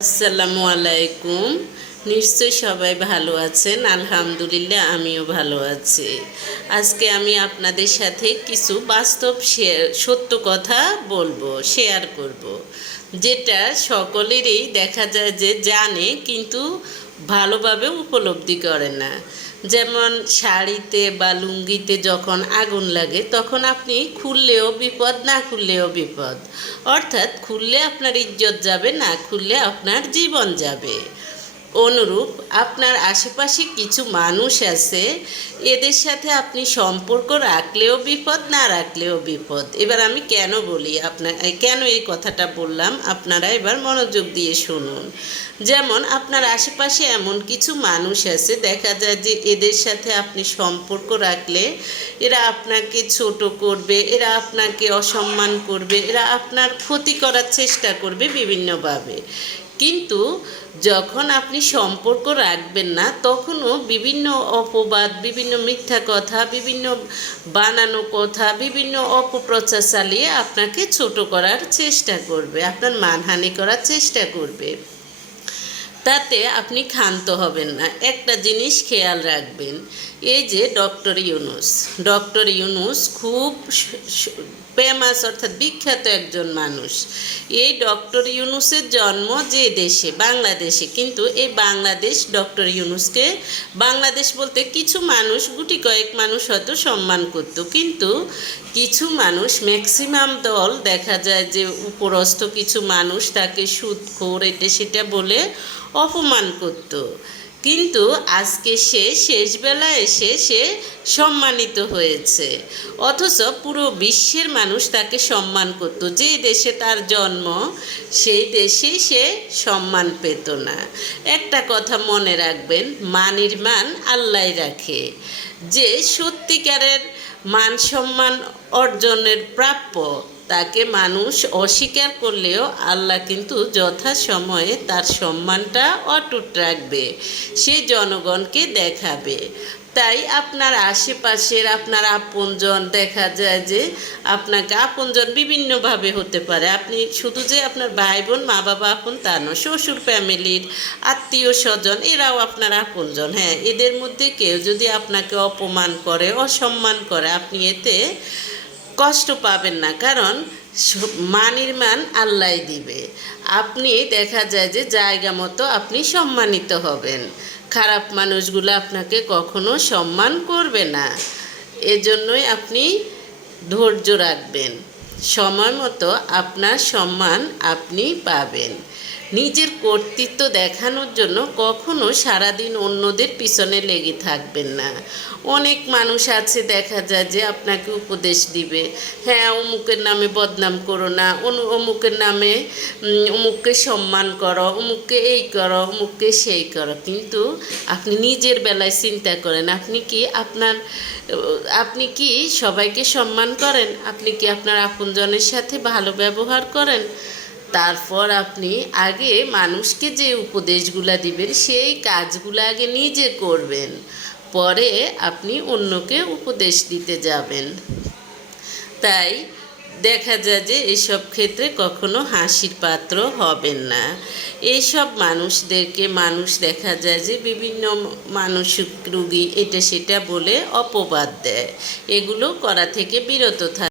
আসসালামু আলাইকুম। নিশ্চয়ই সবাই ভালো আছেন। আলহামদুলিল্লাহ আমিও ভালো আছি। আজকে আমি আপনাদের সাথে কিছু বাস্তব সত্য কথা বলবো, শেয়ার করব, যেটা সকলেরই দেখা যায় যে জানে কিন্তু ভালোভাবে উপলব্ধি করে না। যেমন শাড়িতে বা লুঙ্গিতে যখন আগুন লাগে তখন আপনি খুললেও বিপদ, না খুললেও বিপদ। অর্থাৎ খুললে আপনার ইজ্জত যাবে, না খুললে আপনার জীবন যাবে। অনুরূপ আপনার আশেপাশে কিছু মানুষ আছে, এদের সাথে আপনি সম্পর্ক রাখলেও বিপদ, না রাখলেও বিপদ। এবার আমি কেন বলি, কেন এই কথাটা বললাম আপনারা এবার মনোযোগ দিয়ে শুনুন। যেমন আপনার আশেপাশে এমন কিছু মানুষ আছে, দেখা যায় যে এদের সাথে আপনি সম্পর্ক রাখলে এরা আপনাকে ছোট করবে, এরা আপনাকে অসম্মান করবে, এরা আপনার ক্ষতি করার চেষ্টা করবে বিভিন্নভাবে। কিন্তু যখন আপনি সম্পর্ক রাখবেন না তখনও বিভিন্ন অপবাদ, বিভিন্ন মিথ্যা কথা, বিভিন্ন বানানো কথা, বিভিন্ন অপপ্রচার চালিয়ে আপনাকে ছোট করার চেষ্টা করবে, আপনার মানহানি করার চেষ্টা করবে। তাতে আপনি ক্ষান্ত হবেন না। একটা জিনিস খেয়াল রাখবেন, এই যে ডক্টর ইউনূস খুব ফেমাস অর্থাৎ বিখ্যাত একজন মানুষ। এই ডক্টর ইউনূসের জন্ম যে দেশে, বাংলাদেশে, কিন্তু এই বাংলাদেশ ডক্টর ইউনূসকে, বাংলাদেশ বলতে কিছু মানুষ, গুটি কয়েক মানুষ হয়তো সম্মান করত, কিন্তু কিছু মানুষ, ম্যাক্সিমাম দল দেখা যায় যে উপরস্থ কিছু মানুষ তাকে সুদখোর এটা সেটা বলে অপমান করত। কিন্তু আজকে সে শেষবেলায় এসে সে সম্মানিত হয়েছে, অথচ পুরো বিশ্বের মানুষ তাকে সম্মান করত। যে দেশে তার জন্ম সেই দেশে সে সম্মান পেত না। একটা কথা মনে রাখবেন, মানির মান আল্লাহই রাখে। যে সত্যিকারের মান সম্মান অর্জনের প্রাপ্য তাকে মানুষ অস্বীকার করলেও আল্লাহ কিন্তু যথাসময়ে তার সম্মানটা অটুট রাখবে, সে জনগণকে দেখাবে। তাই আপনার আশেপাশের আপনার আপনজন, দেখা যায় যে আপনাকে আপনজন বিভিন্নভাবে হতে পারে। আপনি শুধু যে আপনার ভাই বোন মা বাবা আপন তা নয়, শ্বশুর ফ্যামিলির আত্মীয় স্বজন এরাও আপনার আপনজন। হ্যাঁ, এদের মধ্যে কেউ যদি আপনাকে অপমান করে, অসম্মান করে, আপনি এতে কষ্ট পাবেন না, কারণ মানির মান আল্লাহই দিবে। আপনি দেখা যায় যে জায়গা মতো আপনি সম্মানিত হবেন, খারাপ মানুষগুলো আপনাকে কখনো সম্মান করবে না। এজন্যই আপনি ধৈর্য রাখবেন, সময় মতো আপনার সম্মান আপনি পাবেন। নিজের কর্তৃত্ব দেখানোর জন্য কখনো সারাদিন অন্যদের পিছনে লেগে থাকবেন না। অনেক মানুষ আছে দেখা যায় যে আপনাকে উপদেশ দিবে, হ্যাঁ অমুকের নামে বদনাম করো না, অমুকের নামে অমুককে সম্মান করো, অমুককে এই করো, অমুককে সেই করো। কিন্তু আপনি নিজের বেলায় চিন্তা করেন, আপনি কি সবাইকে সম্মান করেন? আপনি কি আপনার আপনজনের সাথে ভালো ব্যবহার করেন? তারপর আপনি আগে মানুষকে যে উপদেশগুলা দিবেন সেই কাজগুলো আগে নিজে করবেন, পরে আপনি অন্যকে উপদেশ দিতে যাবেন। তাই দেখা যায় যে এসব ক্ষেত্রে কখনো হাসির পাত্র হবেন না। এইসব মানুষদেরকে মানুষ দেখা যায় যে বিভিন্ন মানসিক রোগী এটা সেটা বলে অপবাদ দেয়। এগুলো করা থেকে বিরত থাকে।